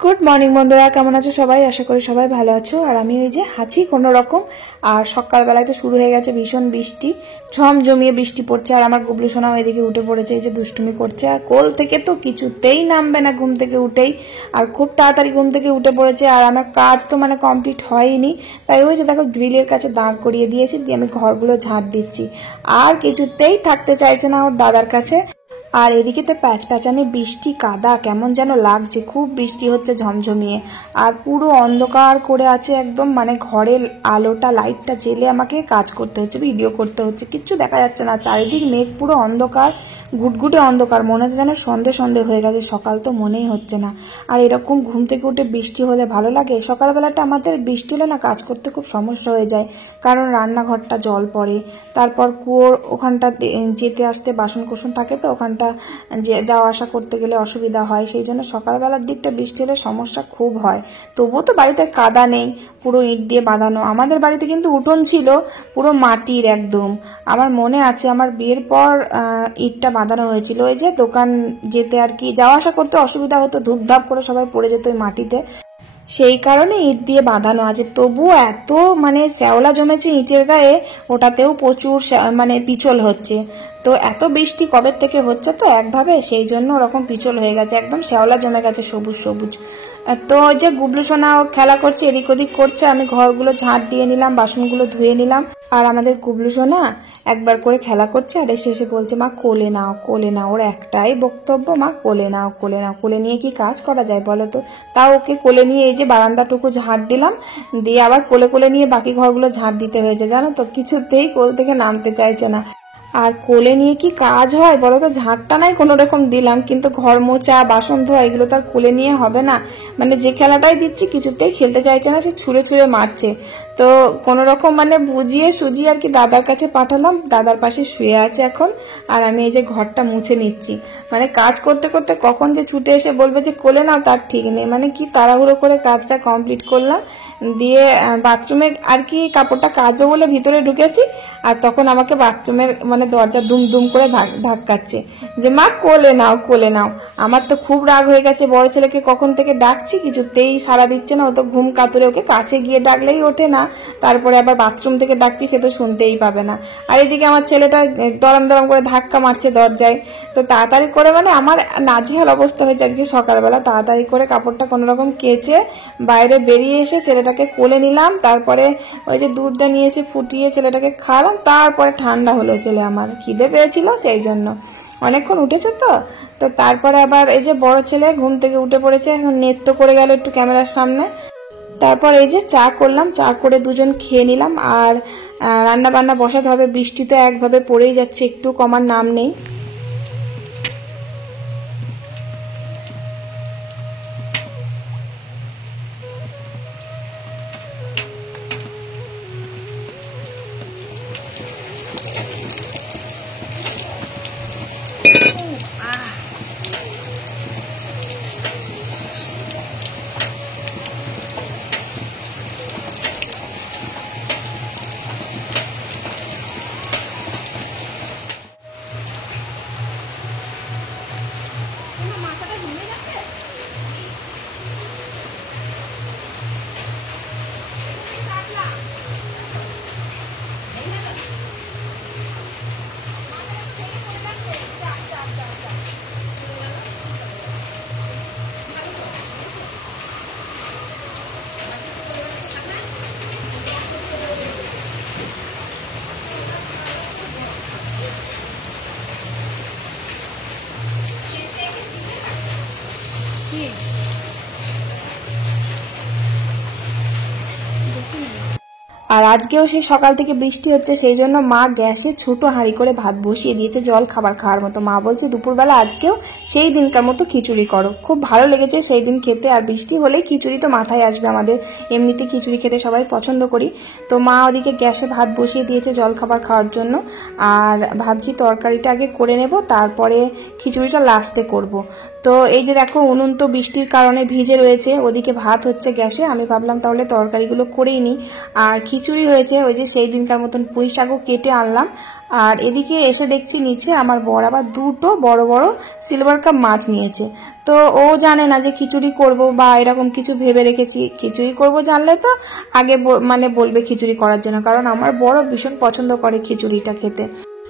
Good morning বন্ধুরা, কেমন আছো সবাই? আশা করি সবাই ভালো আছো। আর আমি ওই যে আছি কোনো রকম। আর সকালবেলায় তো শুরু হয়ে গেছে ভীষণ বৃষ্টি, জমিয়ে বৃষ্টি পড়ছে। আর আমার গুবলু সোনাও এদিকে উঠে পড়েছে, এই যে দুষ্টুমি করছে। আর কোল থেকে তো কিছুতেই নামবে না ঘুম থেকে উঠেই, আর খুব তাড়াতাড়ি ঘুম থেকে উঠে পড়েছে। আর আমার কাজ তো মানে কমপ্লিট হয়নি, তাই ওই যে দেখো গ্রিলের কাছে দাঁড় করিয়ে দিয়েছি, দিয়ে আমি ঘরগুলো ঝাঁট দিচ্ছি। আর কিছুতেই থাকতে চাইছে না ওর দাদার কাছে। আর এদিকে তো প্যাচপ্যাচানি বৃষ্টি, কাদা কেমন যেন লাগছে, খুব বৃষ্টি হচ্ছে ঝমঝমিয়ে। আর পুরো অন্ধকার করে আছে একদম, মানে ঘরের আলোটা লাইটটা জেলে আমাকে কাজ করতে হচ্ছে, ভিডিও করতে হচ্ছে, কিচ্ছু দেখা যাচ্ছে না। চারিদিক মেঘ, পুরো অন্ধকার, ঘুটঘুটে অন্ধকার, মনে হচ্ছে যেন সন্ধে সন্ধে হয়ে গেছে, সকাল তো মনেই হচ্ছে না। আর এরকম ঘুম থেকে উঠে বৃষ্টি হলে ভালো লাগে। সকালবেলাটা আমাদের বৃষ্টি হলে না কাজ করতে খুব সমস্যা হয়ে যায়, কারণ রান্নাঘরটা জল পড়ে, তারপর কুয়োর ওখানটা যেতে আসতে বাসন কোসন থাকে, তো ওখানটা যাওয়া আসা করতে গেলে অসুবিধা হয়। সেই জন্য সকালবেলার দিকটা বৃষ্টি হলে সমস্যা খুব হয়। তবুও তো বাড়িতে কাদা নেই, পুরো ইট দিয়ে বাঁধানো। আমাদের বাড়িতে কিন্তু উঠোন ছিল পুরো মাটির একদম। আমার মনে আছে আমার বিয়ের পর ইটটা বাঁধানো হয়েছিল, ওই যে দোকান যেতে আর কি যাওয়া আসা করতে অসুবিধা হতো, ধূপধাপ করে সবাই পড়ে যেত ওই মাটিতে, সেই কারণে ইট দিয়ে বাঁধানো আছে। তবুও এত মানে শ্যাওলা জমেছে ইটের গায়ে, ওটাতেও প্রচুর মানে পিছল হচ্ছে। তো এত বৃষ্টি কবে থেকে হচ্ছে তো একভাবে, সেই জন্য ওরকম পিছল হয়ে গেছে, একদম শ্যাওলা জমে গেছে সবুজ সবুজ। তো ওই যে গুবলু সোনা খেলা করছে, এদিক ওদিক করছে, আমি ঘরগুলো ঝাঁট দিয়ে নিলাম, বাসনগুলো ধুয়ে নিলাম। আর আমাদের গুবলু সোনা একবার করে খেলা করছে, আর এসে এসে বলছে মা কোলে নাও কোলে নাও। ওর একটাই বক্তব্য, মা কোলে নাও কোলে নাও। কোলে নিয়ে কি কাজ করা যায় বলো তো? তাও ওকে কোলে নিয়ে এই যে বারান্দাটুকু ঝাঁট দিলাম, দিয়ে আবার কোলে কোলে নিয়ে বাকি ঘরগুলো ঝাঁট দিতে হয়েছে, জানো তো, কিছুতেই কোল থেকে নামতে চাইছে না। আর কোলে নিয়ে কি কাজ হয় বলো তো? ঝাঁটটা নাই কোনো রকম দিলাম, কিন্তু ঘর মোছা, বাসন ধোয়া, এগুলো তো আর কোলে নিয়ে হবে না। মানে যে খেলাটাই দিচ্ছি কিছুতেই খেলতে চাইছে না, সে ছুঁড়ে ছুঁড়ে মারছে। তো কোনো রকম মানে বুঝিয়ে সুজিয়ে আর কি দাদার কাছে পাঠালাম, দাদার পাশে শুয়ে আছে এখন। আর আমি এই যে ঘরটা মুছে নিচ্ছি, মানে কাজ করতে করতে কখন যে ছুটে এসে বলবে যে কোলে নাও তার ঠিক নেই। মানে কি তাড়াহুড়ো করে কাজটা কমপ্লিট করলাম, দিয়ে বাথরুমে আর কি কাপড়টা কাচবো বলে ভিতরে ঢুকেছি, আর তখন আমাকে বাথরুমের মানে দরজা দুম দুম করে ধাক্কাচ্ছে যে মা কোলে নাও কোলে নাও। আমার তো খুব রাগ হয়ে গেছে, বড় ছেলেকে কখন থেকে ডাকছি, কিছুতেই সাড়া দিচ্ছে না। ও তো ঘুম কাতুরে, ওকে কাছে গিয়ে ডাকলেই ওঠে না, তারপরে আবার বাথরুম থেকে ডাকছি, সে তো শুনতেই পাবে না। আর এদিকে আমার ছেলেটা দরম দরম করে ধাক্কা মারছে দরজায়। তো তাড়াতাড়ি করে মানে আমার নাজেহাল অবস্থা হয়েছে আজকে সকালবেলা। তাড়াতাড়ি করে কাপড়টা কোনো রকম কেচে বাইরে বেরিয়ে এসে ছেলেটাকে কোলে নিলাম, তারপরে ওই যে দুধটা নিয়ে এসে ফুটিয়ে ছেলেটাকে খাওয়ালাম, তারপরে ঠান্ডা হলো ছেলে। আমার খিদে পেয়েছিল সেই জন্য, অনেকক্ষণ উঠেছে তো। তো তারপরে আবার এই যে বড় ছেলে ঘুম থেকে উঠে পড়েছে, এখন নৃত্য করে গেল একটু ক্যামেরার সামনে। তারপর এই যে চা করলাম, চা করে দুজন খেয়ে নিলাম। আর রান্না বান্না বসাতে হবে, বৃষ্টি তো একভাবে পড়েই যাচ্ছে, একটু কমার নাম নেই। আর আজকেও সেই সকাল থেকে বৃষ্টি হচ্ছে, সেই জন্য মা গ্যাসে ছোট হাঁড়ি করে ভাত বসিয়ে দিয়েছে জল খাবার খাওয়ার মতো। মা বলছে দুপুরবেলা আজকেও সেই দিনকার মতো খিচুড়ি করো। খুব ভালো লেগেছে সেই দিন খেতে। আর বৃষ্টি হলেই খিচুড়ি তো মাথায় আসবে আমাদের, এমনিতে খিচুড়ি খেতে সবাই পছন্দ করি। তো মা ওদিকে গ্যাসে ভাত বসিয়ে দিয়েছে জল খাবার খাওয়ার জন্য। আর ভাবছি তরকারিটা আগে করে নেব, তারপরে খিচুড়িটা লাস্টে করব। তো এই যে দেখো উনুন তো বৃষ্টির কারণে ভিজে রয়েছে, ওদিকে ভাত হচ্ছে গ্যাসে। আমি ভাবলাম তাহলে তরকারিগুলো করেই নিই। আর খিচুড়ি হয়েছে ওই যে সেই দিনকার মতন পুঁই শাকও কেটে আনলাম, আর এদিকে এসে দেখছি নিচে আমার বর আবার দুটো বড় বড় সিলভার কাপ মাছ নিয়েছে। তো ও জানে না যে খিচুড়ি করব বা এরকম কিছু ভেবে রেখেছি। খিচুড়ি করব জানলে তো আগে মানে বলবে খিচুড়ি করার জন্য, কারণ আমার বড় ভীষণ পছন্দ করে খিচুড়িটা খেতে।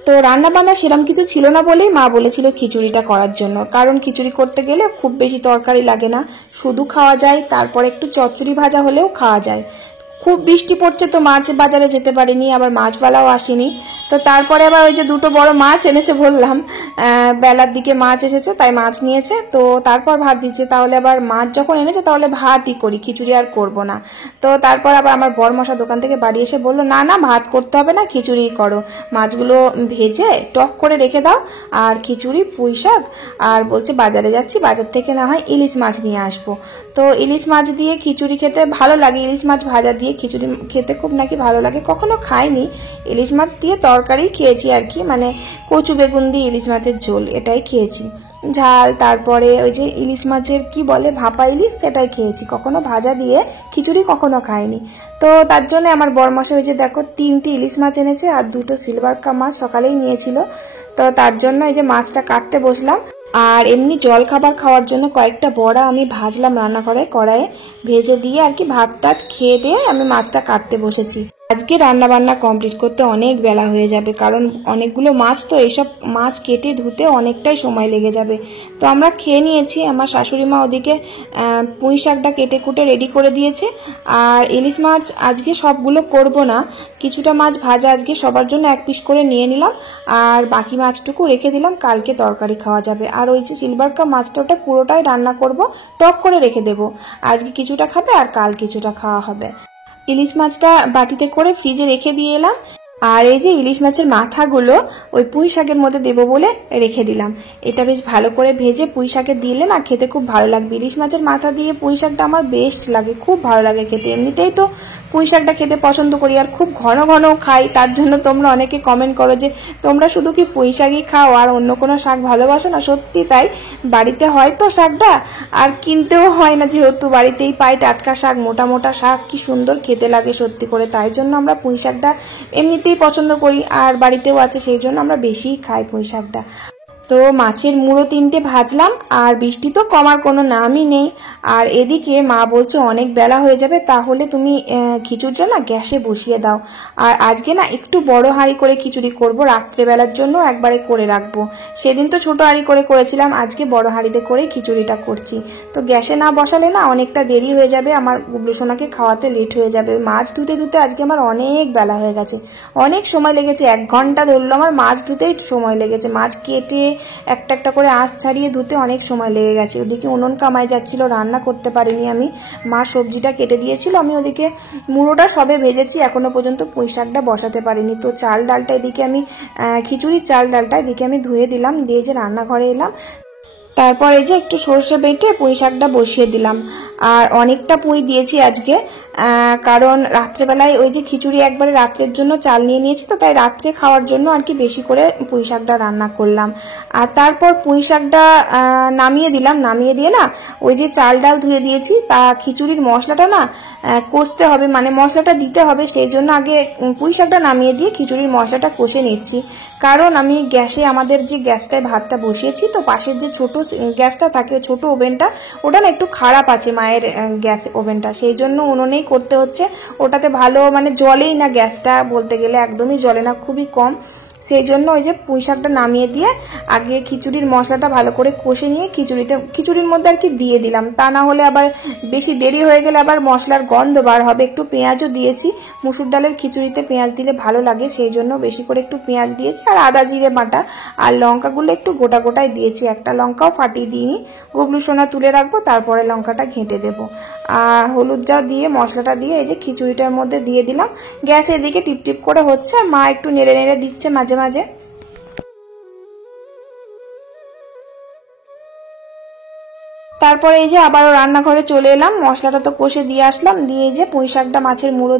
তো রান্না বান্না সেরকম কিছু ছিল না বলেই মা বলেছিল খিচুড়িটা করার জন্য, কারণ খিচুড়ি করতে গেলে খুব বেশি তরকারি লাগে না, শুধু খাওয়া যায়, তারপর একটু চচ্চড়ি ভাজা হলেও খাওয়া যায়। খুব বৃষ্টি পড়ছে তো মাছ বাজারে যেতে পারিনি, আবার মাছওয়ালাও আসেনি। তো তারপরে আবার ওই যে দুটো বড় মাছ এনেছে বললাম, বেলার দিকে মাছ এসেছে তাই মাছ নিয়েছে, তো তারপর ভাত দিচ্ছে। তাহলে আবার মাছ যখন এনেছে তাহলে ভাতই করি, খিচুড়ি আর করব না। তো তারপর আবার আমার বরমশা দোকান থেকে বাড়ি এসে বললো না না ভাত করতে হবে না, খিচুড়ি করো, মাছগুলো ভেজে টক করে রেখে দাও, আর খিচুড়ি পুঁই শাক, আর বলছে বাজারে যাচ্ছি, বাজার থেকে না হয় ইলিশ মাছ নিয়ে আসবো। তো ইলিশ মাছ দিয়ে খিচুড়ি খেতে ভালো লাগে, ইলিশ মাছ ভাজা দিয়ে খিচুড়ি খেতে খুব নাকি ভালো লাগে। কখনো খাইনি, ইলিশ মাছ দিয়ে তরকারি খেয়েছি আর কি, মানে কচু বেগুন দিয়ে ইলিশ মাছের ঝোল এটাই খেয়েছি, ঝাল। তারপরে ওই যে ইলিশ মাছের কি বলে ভাপা ইলিশ, সেটাই খেয়েছি, কখনো ভাজা দিয়ে খিচুড়ি কখনো খাইনি। তো তার জন্য আমার বরমশাই ওই যে দেখো 3টি ইলিশ মাছ এনেছে আর 2টো সিলভার কাপ মাছ সকালেই নিয়েছিল। তো তার জন্য এই যে মাছটা কাটতে বসলাম। আর এমনি জল খাবার খাওয়ার জন্য কয়েকটা বড়া আমি ভাজলাম রান্নাঘরে কড়াইয়ে, ভেজে দিয়ে আর কি ভাত টাত খেয়ে দিয়ে আমি মাছটা কাটতে বসেছি। আজকে রান্না বান্না কমপ্লিট করতে অনেক বেলা হয়ে যাবে, কারণ অনেকগুলো মাছ তো, এইসব মাছ কেটে ধুতে অনেকটাই সময় লেগে যাবে। তো আমরা খেয়ে নিয়েছি, আমার শাশুড়ি মা ওদিকে পুঁই শাকটা কেটে কুটে রেডি করে দিয়েছে। আর ইলিশ মাছ আজকে সবগুলো করব না, কিছুটা মাছ ভাজা আজকে সবার জন্য 1 পিস করে নিয়ে নিলাম, আর বাকি মাছটুকু রেখে দিলাম, কালকে তরকারি খাওয়া যাবে। আর ওই যে সিলভার কাপ মাছটা ওটা পুরোটাই রান্না করব, টক করে রেখে দেবো, আজকে কিছুটা খাবে আর কাল কিছুটা খাওয়া হবে। ইলিশ মাছটা বাটিতে করে ফ্রিজে রেখে দিয়ে এলাম। আর এই যে ইলিশ মাছের মাথাগুলো ওই পুঁই শাকের মধ্যে দেবো বলে রেখে দিলাম। এটা বেশ ভালো করে ভেজে পুঁই শাকে দিলে না খেতে খুব ভালো লাগবে। ইলিশ মাছের মাথা দিয়ে পুঁই শাকটা আমার বেস্ট লাগে, খুব ভালো লাগে খেতে। এমনিতেই তো পুঁই শাকটা খেতে পছন্দ করি, আর খুব ঘন ঘন খাই। তার জন্য তোমরা অনেকে কমেন্ট করো যে তোমরা শুধু কি পুঁই শাকই খাও আর অন্য কোনো শাক ভালোবাসো না। সত্যি তাই, বাড়িতে হয় তো শাকটা, আর কিনতেও হয় না, যেহেতু বাড়িতেই পাই টাটকা শাক, মোটা মোটা শাক, কি সুন্দর খেতে লাগে সত্যি করে। তাই জন্য আমরা পুঁই শাকটা এমনিতেই পছন্দ করি, আর বাড়িতেও আছে, সেই জন্য আমরা বেশিই খাই পুঁই শাকটা। তো মাছের মুড়ো 3টে ভাজলাম, আর বৃষ্টি তো কমার কোনো নামই নেই। আর এদিকে মা বলছে অনেক বেলা হয়ে যাবে, তাহলে তুমি খিচুড়িটা না গ্যাসে বসিয়ে দাও। আর আজকে না একটু বড় হাঁড়ি করে খিচুড়ি করব, রাত্রেবেলার জন্য একবারে করে রাখবো। সেদিন তো ছোট হাঁড়ি করে করেছিলাম, আজকে বড় হাঁড়িতে করে খিচুড়িটা করছি। তো গ্যাসে না বসালে না অনেকটা দেরি হয়ে যাবে, আমার গুবলু সোনাকে খাওয়াতে লেট হয়ে যাবে। মাছ ধুতে ধুতে আজকে আমার অনেক বেলা হয়ে গেছে, অনেক সময় লেগেছে, 1 ঘন্টা ধরলো আমার মাছ ধুতেই সময় লেগেছে। মাছ কেটে একটা একটা করে আঁশ ছাড়িয়ে ধুতে অনেক সময় লেগে গেছে। ওদিকে উনুন কামাই যাচ্ছিল, রান্না করতে পারিনি আমি, মা সবজিটা কেটে দিয়েছিল, আমি ওদিকে মুড়োটা সবে ভেজেছি, এখনো পর্যন্ত পুঁই শাকটা বসাতে পারিনি। তো চাল ডালটা এদিকে আমি খিচুড়ির চাল ডালটা এদিকে আমি ধুয়ে দিলাম, দিয়ে যে রান্নাঘরে এলাম। তারপর এই যে একটু সর্ষে বেটে পুঁই শাকটা বসিয়ে দিলাম। আর অনেকটা পুঁই দিয়েছি আজকে, কারণ রাত্রেবেলায় ওই যে খিচুড়ি একবারে রাত্রের জন্য চাল নিয়ে নিয়েছি, তো তাই রাত্রে খাওয়ার জন্য আর কি বেশি করে পুঁই শাকটা রান্না করলাম। আর তারপর পুঁই শাকটা নামিয়ে দিলাম, নামিয়ে দিয়ে না ওই যে চাল ডাল ধুয়ে দিয়েছি, তা খিচুড়ির মশলাটা না কষতে হবে, মানে মশলাটা দিতে হবে, সেই জন্য আগে পুঁই শাকটা নামিয়ে দিয়ে খিচুড়ির মশলাটা কষে নিচ্ছি। কারণ আমি গ্যাসে, আমাদের যে গ্যাসটায় ভাতটা বসিয়েছি, তো পাশের যে ছোট গ্যাসটা থাকে, ছোট ওভেনটা, ওটা না একটু খারাপ আছে মায়ের গ্যাস ওভেনটা, সেই জন্য উনুনেই করতে হচ্ছে। ওটাতে ভালো মানে জ্বলেই না, গ্যাসটা বলতে গেলে একদমই জ্বলে না, খুবই কম। সেই জন্য ওই যে পুঁই শাকটা নামিয়ে দিয়ে আগে খিচুড়ির মশলাটা ভালো করে কষে নিয়ে খিচুড়ির মধ্যে আর কি দিয়ে দিলাম। তা না হলে আবার বেশি দেরি হয়ে গেলে আবার মশলার গন্ধ বার হবে। একটু পেঁয়াজও দিয়েছি, মুসুর ডালের খিচুড়িতে পেঁয়াজ দিলে ভালো লাগে, সেই জন্য বেশি করে একটু পেঁয়াজ দিয়েছি, আর আদা জিরে বাটা, আর লঙ্কাগুলো একটু গোটা গোটাই দিয়েছি, একটা লঙ্কাও ফাটিয়ে দিইনি। গুবলু সোনা তুলে রাখবো, তারপরে লঙ্কাটা ঘেঁটে দেবো। আর হলুদ যা দিয়ে মশলাটা দিয়ে এই যে খিচুড়িটার মধ্যে দিয়ে দিলাম। গ্যাস এদিকে টিপটিপ করে হচ্ছে, মা একটু নেড়ে নেড়ে দিচ্ছে মাঝে মাঝে। তারপরে এই যে আবারও রান্নাঘরে চলে এলাম, মশলাটা তো কষে দিয়ে আসলাম, দিয়ে এই যে পুঁই শাকটা মাছের মুড়ো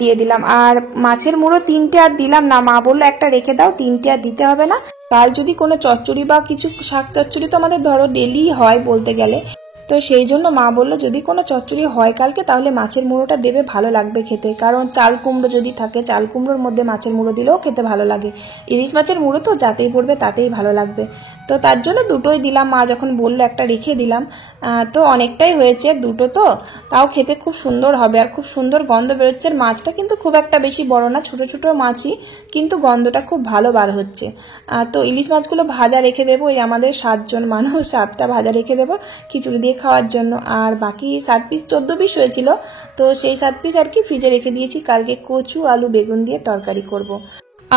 দিয়ে দিলাম। আর মাছের মুড়ো 3টে আর দিলাম না, মা বললো একটা রেখে দাও, 3টে আর দিতে হবে না। কাল যদি কোনো চচ্চড়ি বা কিছু শাক চচ্চড়ি তো আমাদের ধরো ডেলি হয় বলতে গেলে, তো সেই জন্য মা বলল যদি কোনো চচ্চড়ি হয় কালকে তাহলে মাছের মুড়োটা দেবে, ভালো লাগবে খেতে। কারণ চাল কুমড়ো যদি থাকে, চাল কুমড়োর মধ্যে মাছের মুড়ো দিলেও খেতে ভালো লাগে। ইলিশ মাছের মুড়ো তো যাতেই পড়বে তাতেই ভালো লাগবে। তো তার জন্য দুটোই দিলাম। মা যখন বললো একটা রেখে দিলাম। তো অনেকটাই হয়েছে, দুটো তো, তাও খেতে খুব সুন্দর হবে আর খুব সুন্দর গন্ধ বেরোচ্ছে। মাছটা কিন্তু খুব একটা বেশি বড় না, ছোট ছোট মাছই, কিন্তু গন্ধটা খুব ভালো বার হচ্ছে। তো ইলিশ মাছগুলো ভাজা রেখে দেবো, এই আমাদের 7 জন মানুষ, 7টা ভাজা রেখে দেবো খিচুড়ি দিয়ে খাওয়ার জন্য। আর বাকি 7 পিস 14 পিস হয়েছিল, তো সেই 7 পিস আর কি ফ্রিজে রেখে দিয়েছি, কালকে কচু আলু বেগুন দিয়ে তরকারি করব।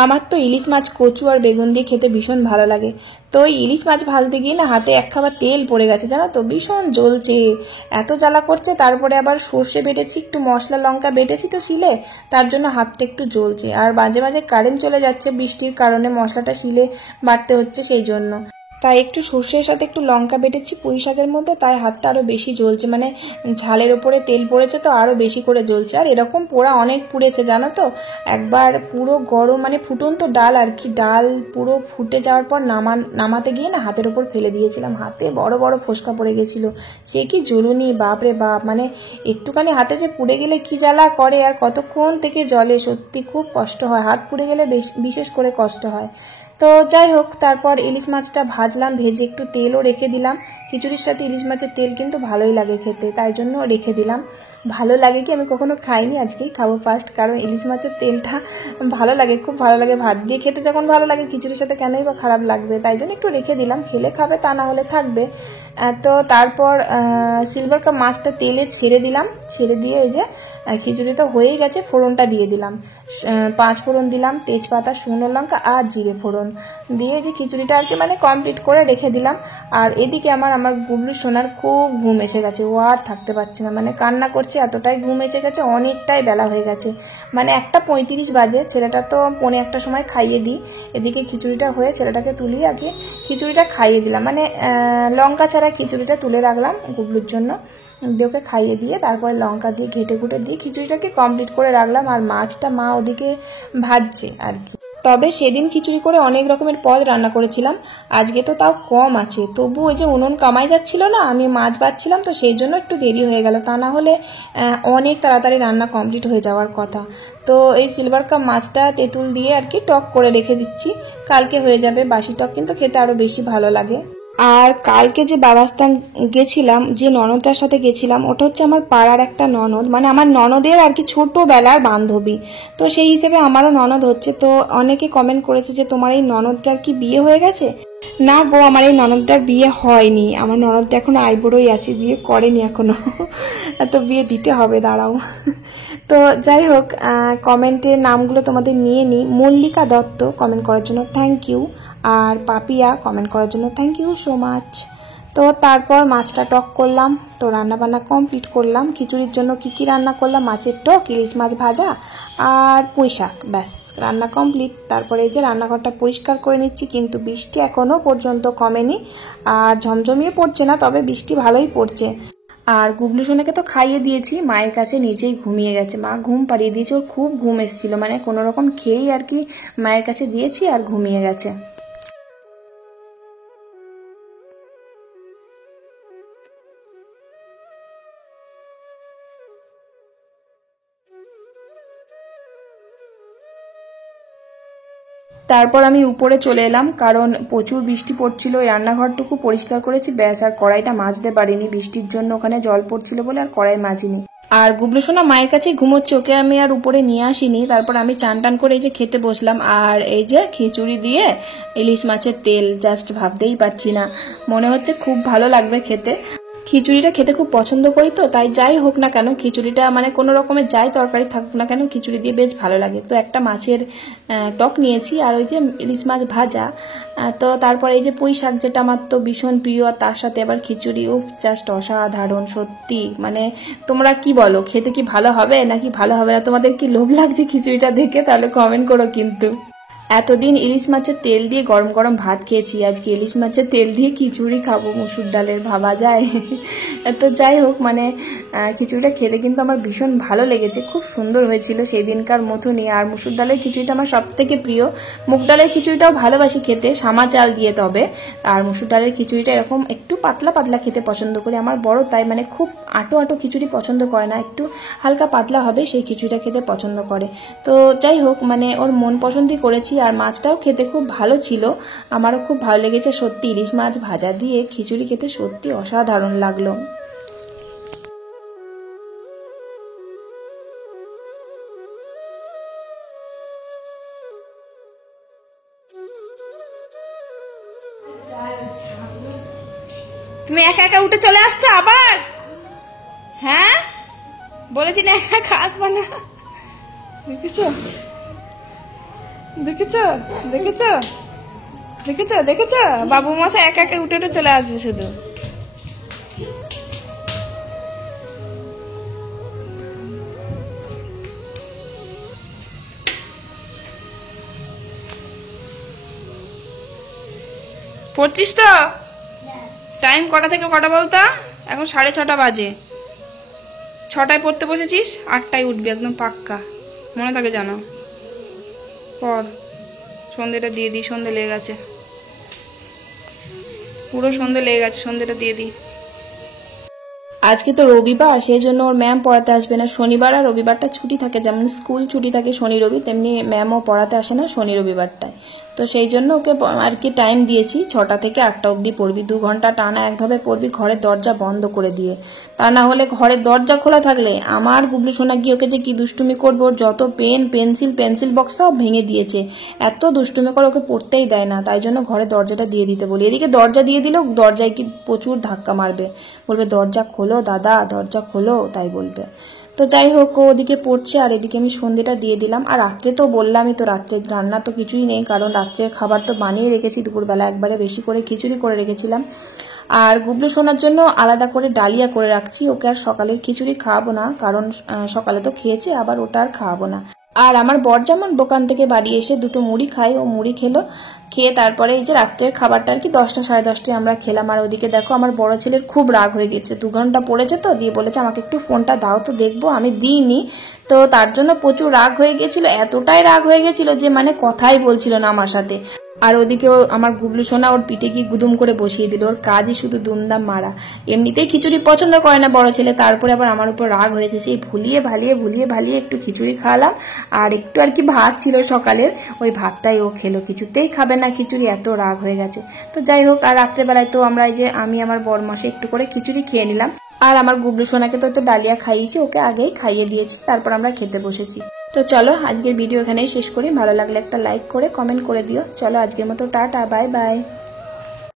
আমার তো ইলিশ মাছ কচু আর বেগুন দিয়ে খেতে ভীষণ ভালো লাগে। তো ওই ইলিশ মাছ ভাজতে গিয়ে না হাতে এক খাবার তেল পড়ে গেছে, জানো তো, ভীষণ জ্বলছে, এত জ্বালা করছে। তারপরে আবার সর্ষে বেটেছি, একটু মশলা লঙ্কা বেটেছি তো শিলে, তার জন্য হাতটা একটু জ্বলছে। আর মাঝে মাঝে কারেন্ট চলে যাচ্ছে, বৃষ্টির কারণে মশলাটা শিলে বাটতে হচ্ছে, সেই জন্য তাই একটু সর্ষের সাথে একটু লঙ্কা বেটেছি পুঁই শাকের মধ্যে, তাই হাতটা আরও বেশি জ্বলছে, মানে ঝালের ওপরে তেল পড়েছে তো আরও বেশি করে জ্বলছে। আর এরকম পোড়া অনেক পুড়েছে জানো তো, একবার পুরো গরম মানে ফুটন্ত ডাল আর কি, ডাল পুরো ফুটে যাওয়ার পর নামাতে গিয়ে না হাতের ওপর ফেলে দিয়েছিলাম, হাতে বড় বড় ফোসকা পড়ে গেছিলো। সে কি জ্বলুনি, বাপরে বাপ, মানে একটুখানি হাতে যে পুড়ে গেলে কি জ্বালা করে আর কতক্ষণ থেকে জ্বলে, সত্যি খুব কষ্ট হয়, হাত পুড়ে গেলে বিশেষ করে কষ্ট হয়। তো যাই হোক, তারপর ইলিশ মাছটা ভাজলাম, ভেজে একটু তেলও রেখে দিলাম। খিচুড়ির সাথে ইলিশ মাছের তেল কিন্তু ভালোই লাগে খেতে, তাই জন্য রেখে দিলাম। ভালো লাগে কি, আমি কখনো খাইনি, আজকেই খাবো ফার্স্ট, কারণ ইলিশ মাছের তেলটা ভালো লাগে, খুব ভালো লাগে। ভাত দিয়ে খেতে যখন ভালো লাগে, খিচুড়ির সাথে কেনই বা খারাপ লাগবে, তাই জন্য একটু রেখে দিলাম, খেলে খাবে, তা না হলে থাকবে। তো তারপর সিলভার কাপ মাছটা তেলে ছেড়ে দিলাম, ছেড়ে দিয়ে এই যে খিচুড়ি তো হয়েই গেছে, ফোড়নটা দিয়ে দিলাম। 5 ফোড়ন দিলাম, তেজপাতা, শুকনো লঙ্কা আর জিরে ফোড়ন দিয়ে যে খিচুড়িটা আর কি মানে কমপ্লিট করে রেখে দিলাম। আর এদিকে আমার গুবলু সোনার খুব ঘুম এসে গেছে, ও আর থাকতে পারছে না, মানে কান্না করছে, এতটাই ঘুম এসে গেছে, অনেকটাই বেলা হয়ে গেছে, মানে 1:35 বাজে। ছেলেটা তো 1:45 সময় খাইয়ে দিই, এদিকে খিচুড়িটা হয়ে ছেলেটাকে তুলিয়ে আগে খিচুড়িটা খাইয়ে দিলাম, মানে লঙ্কা ছাড়া খিচুড়িটা তুলে রাখলাম গুবলুর জন্য, দিয়ে ওকে খাইয়ে দিয়ে তারপরে লঙ্কা দিয়ে ঘেটে ঘুটে দিয়ে খিচুড়িটাকে কমপ্লিট করে রাখলাম। আর মাছটা মা ওদিকে ভাজছে আর কি। তবে সেদিন খিচুড়ি করে অনেক রকমের পদ রান্না করেছিলাম, আজকে তো তাও কম আছে, তবু ওই যে উনুন কামাই যাচ্ছিল না, আমি মাছ বাছছিলাম, তো সেই জন্য একটু দেরি হয়ে গেল, তা না হলে অনেক তাড়াতাড়ি রান্না কমপ্লিট হয়ে যাওয়ার কথা। তো এই সিলভার কাপ মাছটা তেঁতুল দিয়ে আর কি টক করে রেখে দিচ্ছি, কালকে হয়ে যাবে। বাসি টক কিন্তু খেতে আরও বেশি ভালো লাগে। আর কালকে যে বাবাস্থান গেছিলাম, যে ননদটার সাথে গেছিলাম, ওটা হচ্ছে আমার পাড়ার একটা ননদ, মানে আমার ননদের আর কি ছোটবেলার বান্ধবী, তো সেই হিসেবে আমারও ননদ হচ্ছে। তো অনেকে কমেন্ট করেছে যে তোমার এই ননদটার কি বিয়ে হয়ে গেছে? না গো, আমার এই ননদটার বিয়ে হয়নি, আমার ননদটা এখনো আইবুড়োই আছে, বিয়ে করেনি এখনো তো বিয়ে দিতে হবে, দাঁড়াও। তো যাই হোক, কমেন্টের নামগুলো তোমাদের নিয়ে নিই। মল্লিকা দত্ত কমেন্ট করার জন্য থ্যাংক ইউ, আর পাপিয়া কমেন্ট করার জন্য থ্যাংক ইউ সো মাচ। তো তারপর মাছটা টক করলাম, তো রান্নাবান্না কমপ্লিট করলাম। খিচুড়ির জন্য কি রান্না করলাম, মাছের টক, ইলিশ মাছ ভাজা আর পুঁই শাক, ব্যাস রান্না কমপ্লিট। তারপরে এই যে রান্নাঘরটা পরিষ্কার করে নিচ্ছি, কিন্তু বৃষ্টি এখনও পর্যন্ত কমেনি, আর ঝমঝমিয়ে পড়ছে না, তবে বৃষ্টি ভালোই পড়ছে। আর গুবলু সোনাকে তো খাইয়ে দিয়েছি, মায়ের কাছে নিজেই ঘুমিয়ে গেছে, মা ঘুম পাড়িয়ে দিয়েছে, ওর খুব ঘুম এসেছিল, মানে কোনো রকম খেয়েই আর কি মায়ের কাছে দিয়েছি আর ঘুমিয়ে গেছে। তারপর আমি উপরে চলে এলাম, কারণ প্রচুর বৃষ্টি পড়ছিল, ওই রান্নাঘরটুকু পরিষ্কার করেছি ব্যাস, আর কড়াইটা মাজতে পারিনি, বৃষ্টির জন্য ওখানে জল পড়ছিল বলে আর কড়াই মাজিনি। আর গুবলু সোনা মায়ের কাছে ঘুমোচ্ছে, ওকে আমি আর উপরে নিয়ে আসিনি। তারপর আমি চান টান করে এই যে খেতে বসলাম, আর এই যে খিচুড়ি দিয়ে ইলিশ মাছের তেল, জাস্ট ভাবতেই পারছি না, মনে হচ্ছে খুব ভালো লাগবে খেতে। খিচুড়িটা খেতে খুব পছন্দ করি, তো তাই যাই হোক না কেন খিচুড়িটা মানে কোনো রকমের যাই তরকারি থাকুক না কেন, খিচুড়ি দিয়ে বেশ ভালো লাগে। তো একটা মাছের টক নিয়েছি, আর ওই যে ইলিশ মাছ ভাজা, তো তারপর এই যে পুঁই শাক, যেটা আমার তো ভীষণ প্রিয়, আর তার সাথে আবার খিচুড়ি, ও জাস্ট অসাধারণ সত্যি। মানে তোমরা কি বলো, খেতে কি ভালো হবে নাকি ভালো হবে না? তোমাদের কি লোভ লাগছে খিচুড়িটা দেখে? তাহলে কমেন্ট করো কিন্তু। এতদিন ইলিশ মাছের তেল দিয়ে গরম গরম ভাত খেয়েছি, আজকে ইলিশ মাছের তেল দিয়ে খিচুড়ি খাবো মুসুর ডালের, ভাবা যায়? তো যাই হোক মানে খিচুড়িটা খেতে কিন্তু আমার ভীষণ ভালো লেগেছে, খুব সুন্দর হয়েছিল সেই দিনকার মতনই। আর মুসুর ডালের খিচুড়িটা আমার সব থেকে প্রিয়। মুগ ডালের খিচুড়িটাও ভালোবাসি খেতে, সামা চাল দিয়ে তবে। আর মুসুর ডালের খিচুড়িটা এরকম একটু পাতলা পাতলা খেতে পছন্দ করি। আমার বড় তাই মানে খুব আটো আটো খিচুড়ি পছন্দ করে না, একটু হালকা পাতলা হবে সেই খিচুড়িটা খেতে পছন্দ করে। তো যাই হোক মানে ওর মন পছন্দই করেছি। আর মাছটাও খেতে খুব ভালো ছিল, আমারও খুব ভালো লেগেছে সত্যি। ইলিশ মাছ ভাজা দিয়ে খিচুড়ি খেতে সত্যি অসাধারণ লাগলো। তুমি একা একা উঠে চলে আসছো আবার? হ্যাঁ বলেছি না একা একা আসবা না। দেখেছো দেখেছো দেখেছো দেখেছো দেখেছো বাবু মশা একা একা উঠে উঠে চলে আসবে শুধু। পড়ছিস তো? টাইম কটা থেকে কটা বলতো? এখন 6:30 বাজে। 6টায় পড়তে বসেছিস, 8টায় উঠবি একদম পাক্কা, মনে থাকে জানো। পর সন্ধ্যেটা দিয়ে দিই, সন্ধ্যে লেগে গেছে, পুরো সন্ধ্যে লেগে গেছে, সন্ধ্যেটা দিয়ে দিই। আজকে তো রবিবার, সেই জন্য ওর ম্যাম পড়াতে আসবে না। শনিবার আর রবিবারটা ছুটি থাকে, যেমন স্কুল ছুটি থাকে শনি রবি, তেমনি ম্যামও পড়াতে আসে না শনি রবিবারটায়। তো সেই জন্য ওকে আর কি টাইম দিয়েছি 6টা থেকে 8টা অবধি পড়বি, 2 ঘন্টা টানা একভাবে পড়বি ঘরের দরজা বন্ধ করে দিয়ে। তা না হলে ঘরের দরজা খোলা থাকলে আমার গুবলু সোনা গিয়ে ওকে যে কি দুষ্টুমি করবো, ওর যত পেন পেন্সিল বক্স সব ভেঙে দিয়েছে। এত দুষ্টুমি করে ওকে পড়তেই দেয় না, তাই জন্য ঘরের দরজাটা দিয়ে দিতে বলি। এদিকে দরজা দিয়ে দিলেও দরজায় কি প্রচুর ধাক্কা মারবে, বলবে দরজা খোলো দাদা, দরজা খোলো, তাই বলবে। তো যাই হোক ও ওদিকে পড়ছে আর এদিকে আমি সন্ধ্যেটা দিয়ে দিলাম। আর রাত্রে তো বললামই তো, রাত্রে রান্না তো কিছুই নেই, কারণ রাত্রের খাবার তো বানিয়ে রেখেছি, দুপুরবেলা একবারে বেশি করে খিচুড়ি করে রেখেছিলাম। আর গুবলু সোনার জন্য আলাদা করে ডালিয়া করে রাখছি, ওকে আর সকালের খিচুড়ি খাওয়াবো না, কারণ সকালে তো খেয়েছে, আবার ওটা আর খাওয়াবো না। আর আমার বর যেমন দোকান থেকে বাড়ি এসে 2টো মুড়ি খায়, ও মুড়ি খেলো, খেয়ে তারপরে এই যে রাত্রের খাবারটা আর কি 10টা 10:30টায় আমরা খেলাম। আর ওদিকে দেখো আমার বড় ছেলের খুব রাগ হয়ে গেছে, 2 ঘন্টা পড়েছে তো, দিয়ে বলেছে আমাকে একটু ফোনটা দাও তো দেখবো, আমি দিইনি। তো তার জন্য প্রচুর রাগ হয়ে গেছিল, এতটাই রাগ হয়ে গেছিল যে মানে কথাই বলছিল না আমার সাথে। আর ওদিকে আমার গুবলু সোনা ওর পিঠে গিয়ে গুদুম করে বসিয়ে দিল, ওর কাজই শুধু দুমদাম মারা। এমনিতেই খিচুড়ি পছন্দ করে না বড় ছেলে, তারপরে আবার আমার উপর রাগ হয়েছে, সেই ভুলিয়ে ভালিয়ে একটু খিচুড়ি খাওয়ালাম। আর একটু আর কি ভাত ছিল সকালের, ওই ভাতটাই ও খেলো, কিছুতেই খাবে না খিচুড়ি, এত রাগ হয়ে গেছে। তো যাই হোক, আর রাত্রেবেলায় তো আমরা এই যে আমি আমার বরমাসে একটু করে খিচুড়ি খেয়ে নিলাম। আর আমার গুবলু সোনাকে তো ডালিয়া খাইয়েছি, ওকে আগেই খাইয়ে দিয়েছি, তারপর আমরা খেতে বসেছি। তো চলো আজকের ভিডিও এখানেই শেষ করি, ভালো লাগলে একটা লাইক করে কমেন্ট করে দিও। চলো আজকের মতো টাটা, বাই বাই।